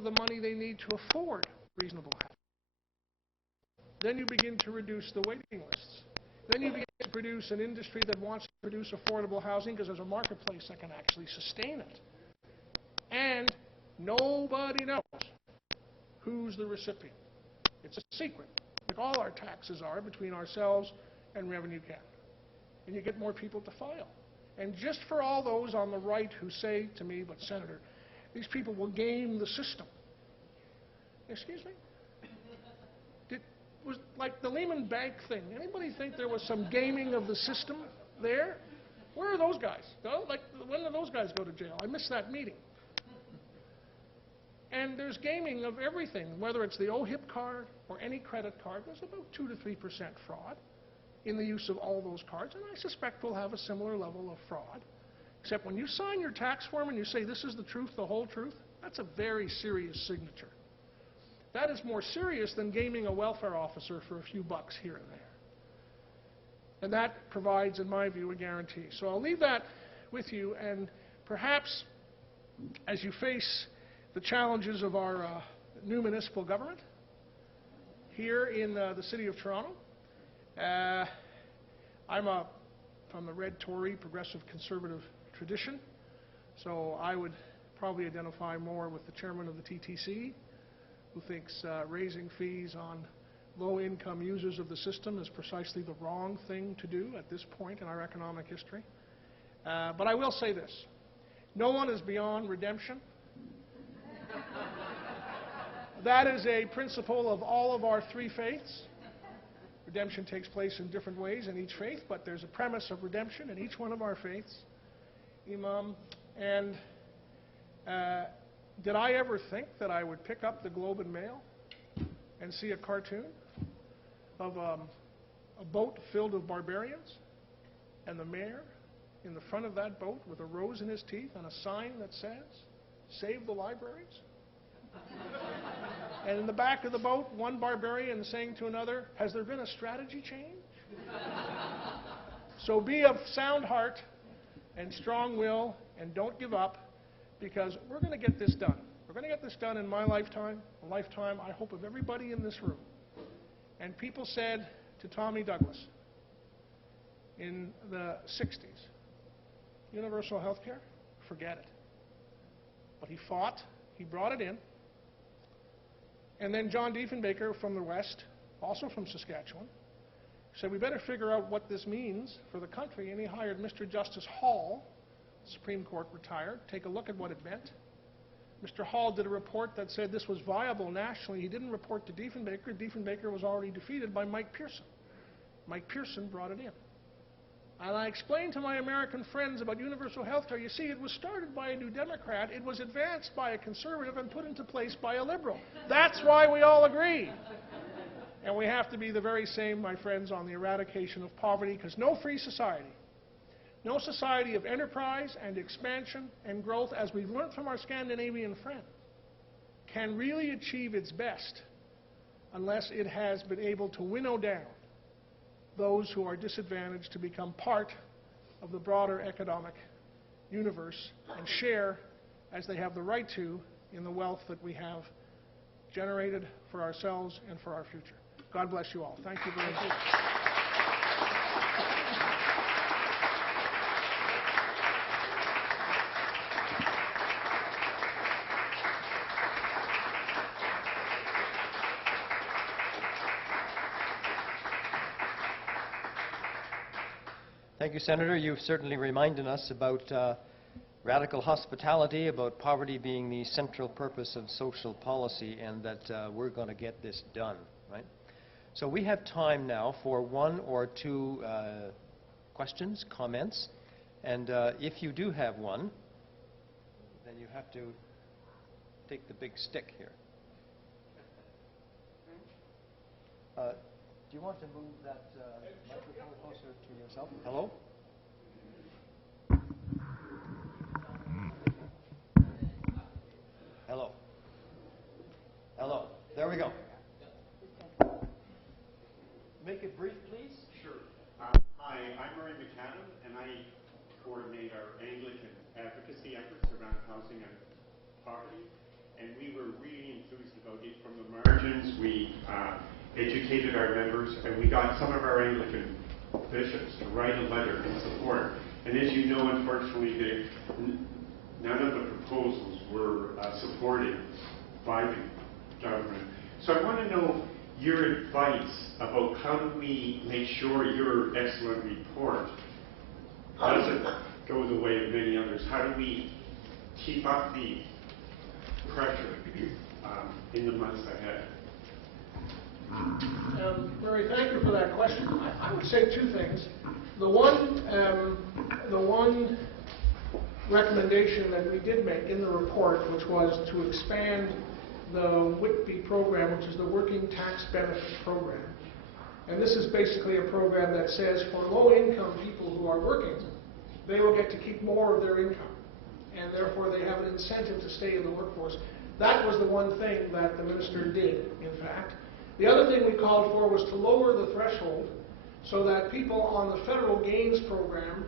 people the money they need to afford reasonable housing. Then you begin to reduce the waiting lists. Then you begin to produce an industry that wants to produce affordable housing because there's a marketplace that can actually sustain it. And nobody knows who's the recipient. It's a secret, like all our taxes are, between ourselves and Revenue Canada. And you get more people to file. And just for all those on the right who say to me, but Senator, these people will game the system. Excuse me? Was like the Lehman Bank thing. Anybody think there was some gaming of the system there? Where are those guys? Like, when do those guys go to jail? I missed that meeting. And there's gaming of everything, whether it's the OHIP card or any credit card. There's about 2 to 3% fraud in the use of all those cards, and I suspect we'll have a similar level of fraud. Except when you sign your tax form and you say this is the truth, the whole truth, that's a very serious signature. That is more serious than gaming a welfare officer for a few bucks here and there. And that provides, in my view, a guarantee. So I'll leave that with you, and perhaps as you face the challenges of our new municipal government here in the City of Toronto, I'm from the Red Tory Progressive Conservative tradition, so I would probably identify more with the chairman of the TTC, who thinks raising fees on low-income users of the system is precisely the wrong thing to do at this point in our economic history. But I will say this. No one is beyond redemption. That is a principle of all of our three faiths. Redemption takes place in different ways in each faith, but there's a premise of redemption in each one of our faiths. Imam, and did I ever think that I would pick up the Globe and Mail and see a cartoon of a boat filled with barbarians and the mayor in the front of that boat with a rose in his teeth and a sign that says, "Save the libraries"? And in the back of the boat, one barbarian saying to another, "Has there been a strategy change?" So be of sound heart and strong will, and don't give up, because we're going to get this done. We're going to get this done in my lifetime, a lifetime, I hope, of everybody in this room. And people said to Tommy Douglas in the 60s, universal health care, forget it. But he fought, he brought it in. And then John Diefenbaker from the West, also from Saskatchewan, said we better figure out what this means for the country, and he hired Mr. Justice Hall, Supreme Court retired, take a look at what it meant. Mr. Hall did a report that said this was viable nationally. He didn't report to Diefenbaker. Diefenbaker was already defeated by Mike Pearson. Mike Pearson brought it in. And I explained to my American friends about universal health care. You see, it was started by a New Democrat. It was advanced by a conservative and put into place by a liberal. That's why we all agree. And we have to be the very same, my friends, on the eradication of poverty, because no free society, no society of enterprise and expansion and growth, as we've learned from our Scandinavian friends, can really achieve its best unless it has been able to winnow down those who are disadvantaged to become part of the broader economic universe and share, as they have the right to, in the wealth that we have generated for ourselves and for our future. God bless you all. Thank you very much. Thank you, Senator. You've certainly reminded us about radical hospitality, about poverty being the central purpose of social policy, and that we're going to get this done, right? So we have time now for one or two questions, comments, and if you do have one, then you have to take the big stick here. Do you want to move that microphone closer to yourself? Hello? Hello. Hello. There we go. Make it brief, please. Sure. Hi, I'm Murray McAdam, and I coordinate our Anglican advocacy efforts around housing and poverty. And we were really margins, we educated our members, and we got some of our Anglican bishops to write a letter in support. And as you know, unfortunately, none of the proposals were supported by the government. So I want to know your advice about how do we make sure your excellent report doesn't go the way of many others. How do we keep up the pressure in the months ahead? Murray, thank you for that question. I would say two things. The one recommendation that we did make in the report, which was to expand the WITB program, which is the Working Tax Benefit Program. And this is basically a program that says for low-income people who are working, they will get to keep more of their income, and therefore they have an incentive to stay in the workforce. That was the one thing that the minister did, in fact. The other thing we called for was to lower the threshold so that people on the federal gains program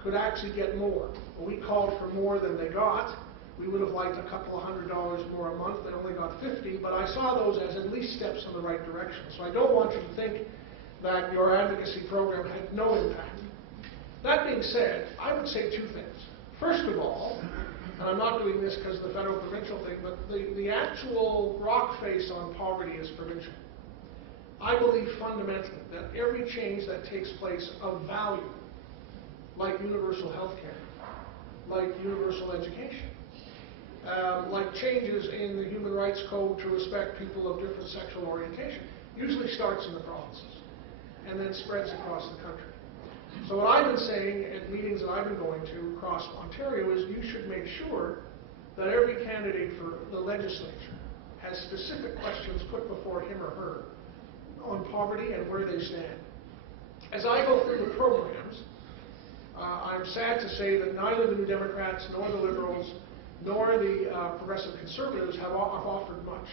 could actually get more. We called for more than they got. We would have liked a couple of $100 more a month. They only got $50, but I saw those as at least steps in the right direction. So I don't want you to think that your advocacy program had no impact. That being said, I would say two things. First of all, and I'm not doing this because of the federal-provincial thing, but the actual rock face on poverty is provincial. I believe fundamentally that every change that takes place of value, like universal health care, like universal education, like changes in the Human Rights Code to respect people of different sexual orientation, usually starts in the provinces and then spreads across the country. So what I've been saying at meetings that I've been going to across Ontario is you should make sure that every candidate for the legislature has specific questions put before him or her on poverty and where they stand. As I go through the programs, I'm sad to say that neither the New Democrats nor the Liberals nor the Progressive Conservatives have offered much.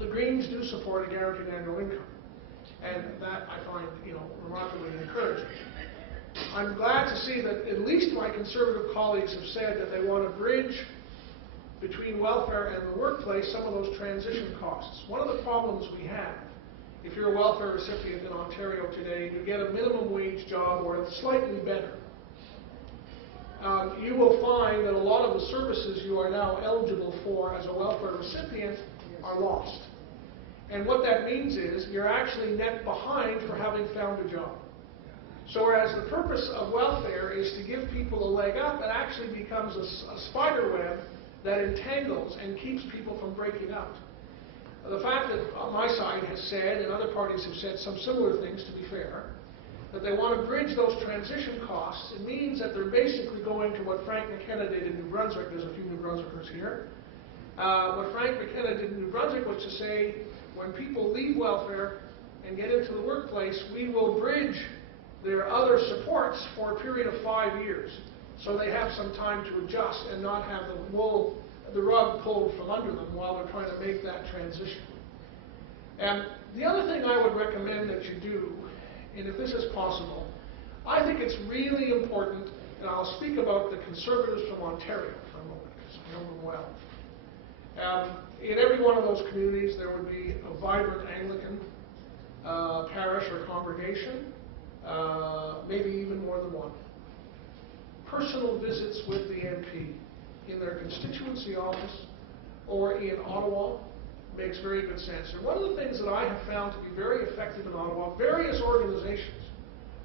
The Greens do support a guaranteed annual income, and that I find, remarkably encouraging. I'm glad to see that at least my Conservative colleagues have said that they want to bridge between welfare and the workplace some of those transition costs. One of the problems we have, if you're a welfare recipient in Ontario today, you get a minimum wage job or slightly better. You will find that a lot of the services you are now eligible for as a welfare recipient are lost. And what that means is you're actually net behind for having found a job. So whereas the purpose of welfare is to give people a leg up, it actually becomes a spider web that entangles and keeps people from breaking out. The fact that my side has said, and other parties have said some similar things, to be fair, that they want to bridge those transition costs, it means that they're basically going to what Frank McKenna did in New Brunswick. There's a few New Brunswickers here. What Frank McKenna did in New Brunswick was to say, when people leave welfare and get into the workplace, we will bridge their other supports for a period of 5 years, so they have some time to adjust and not have the rug pulled from under them while they're trying to make that transition. And the other thing I would recommend that you do, and if this is possible, I think it's really important, and I'll speak about the Conservatives from Ontario for a moment, because I know them well. In every one of those communities, there would be a vibrant Anglican parish or congregation, maybe even more than one. Personal visits with the MP in their constituency office or in Ottawa makes very good sense. And one of the things that I have found to be very effective in Ottawa, various organizations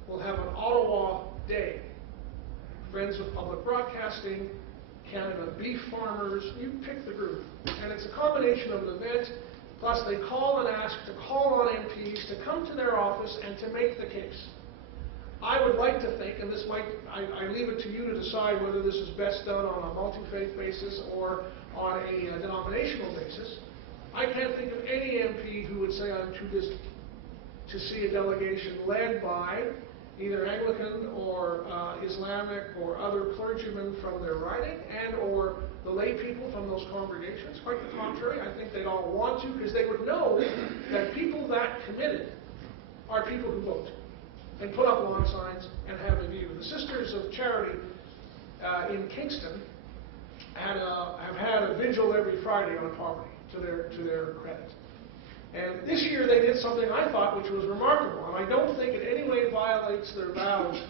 will have an Ottawa Day. Friends of Public Broadcasting, Canada Beef Farmers, you pick the group. And it's a combination of an event, plus they call and ask to call on MPs to come to their office and to make the case. I would like to think, and this might, I leave it to you to decide whether this is best done on a multi-faith basis or on a denominational basis. I can't think of any MP who would say I'm too busy to see a delegation led by either Anglican or Islamic or other clergymen from their riding and or the lay people from those congregations. Quite the contrary, I think they'd all want to, because they would know that people that committed are people who vote and put up lawn signs and have a view. The Sisters of Charity in Kingston have had a vigil every Friday on poverty, to their credit. And this year they did something I thought which was remarkable, and I don't think it in any way violates their vows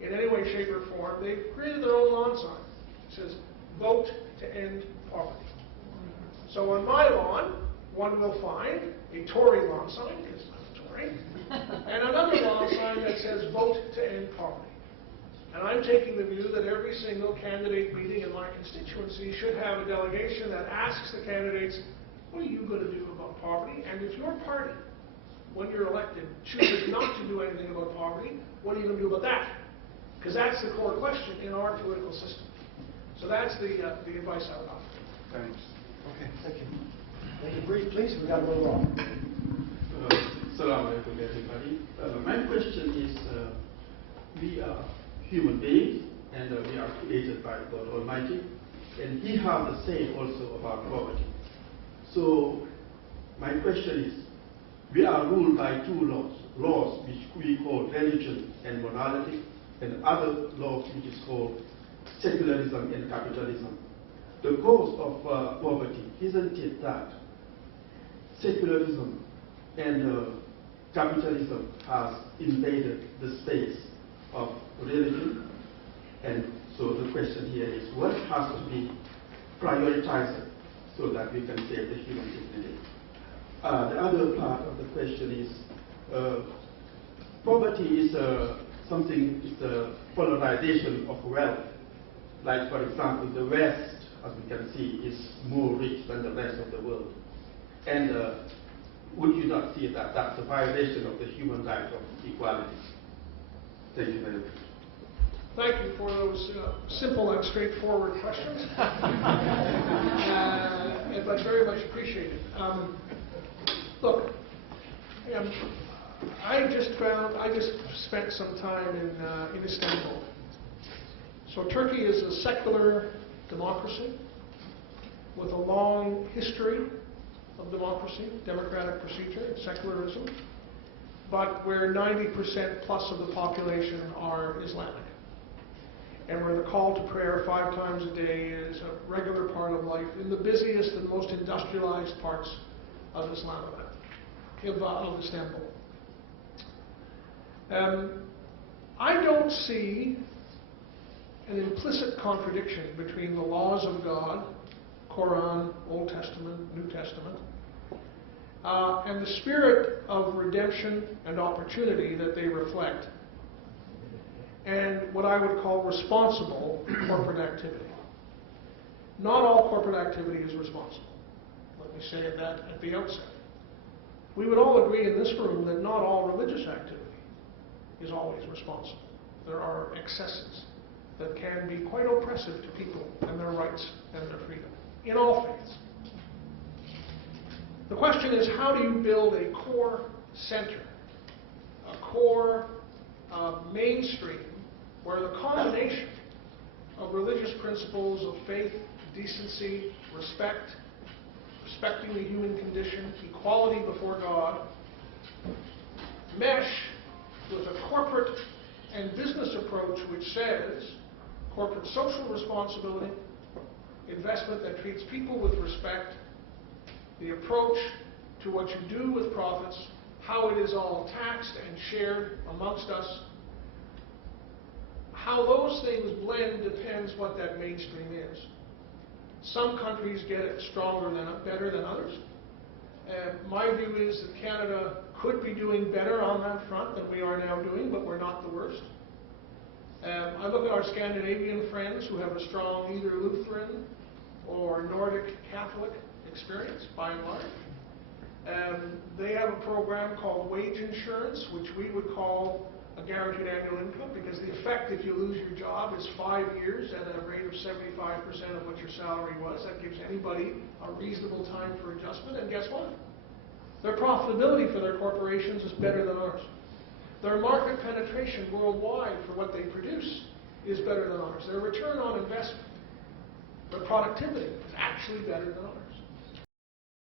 in any way, shape, or form. They've created their own lawn sign. It says, "Vote to end poverty." So on my lawn, one will find a Tory lawn sign, because I'm a Tory, and another lawn sign that says, "Vote to end poverty." And I'm taking the view that every single candidate meeting in my constituency should have a delegation that asks the candidates, what are you going to do about poverty? And if your party, when you're elected, chooses not to do anything about poverty, what are you going to do about that? Because that's the core question in our political system. So that's the advice I would offer. Thanks. Okay, thank you. Make it brief, please. We've got to move on. Assalamu alaikum, everybody. My question is, we are human beings, and we are created by God Almighty, and He has the say also about poverty. So, my question is, we are ruled by two laws which we call religion and morality, and other laws which is called secularism and capitalism. The cause of poverty, isn't it that secularism and capitalism has invaded the space of religion? And so the question here is, what has to be prioritized so that we can save the human dignity? The other part of the question is, poverty is something, it's a polarization of wealth. Like, for example, the West, as we can see, is more rich than the rest of the world. And would you not see that that's a violation of the human right of equality? Thank you very much. Thank you for those simple and straightforward questions, but very much appreciated. Look, I just spent some time in Istanbul. So Turkey is a secular democracy with a long history of democracy, democratic procedure, secularism, but where 90% plus of the population are Islamic. And where the call to prayer 5 times a day is a regular part of life in the busiest and most industrialized parts of Islamabad, of Istanbul. I don't see an implicit contradiction between the laws of God, Quran, Old Testament, New Testament, and the spirit of redemption and opportunity that they reflect, and what I would call responsible corporate activity. Not all corporate activity is responsible. Let me say that at the outset. We would all agree in this room that not all religious activity is always responsible. There are excesses that can be quite oppressive to people and their rights and their freedom, in all faiths. The question is, how do you build a core center, a core mainstream, where the combination of religious principles of faith, decency, respect, respecting the human condition, equality before God, mesh with a corporate and business approach which says corporate social responsibility, investment that treats people with respect, the approach to what you do with profits, how it is all taxed and shared amongst us. How those things blend depends what that mainstream is. Some countries get it better than others. My view is that Canada could be doing better on that front than we are now doing, but we're not the worst. I look at our Scandinavian friends who have a strong either Lutheran or Nordic Catholic experience, by and large. They have a program called wage insurance, which we would call a guaranteed annual income, because the effect if you lose your job is 5 years at a rate of 75% of what your salary was. That gives anybody a reasonable time for adjustment, and guess what? Their profitability for their corporations is better than ours. Their market penetration worldwide for what they produce is better than ours. Their return on investment, their productivity is actually better than ours.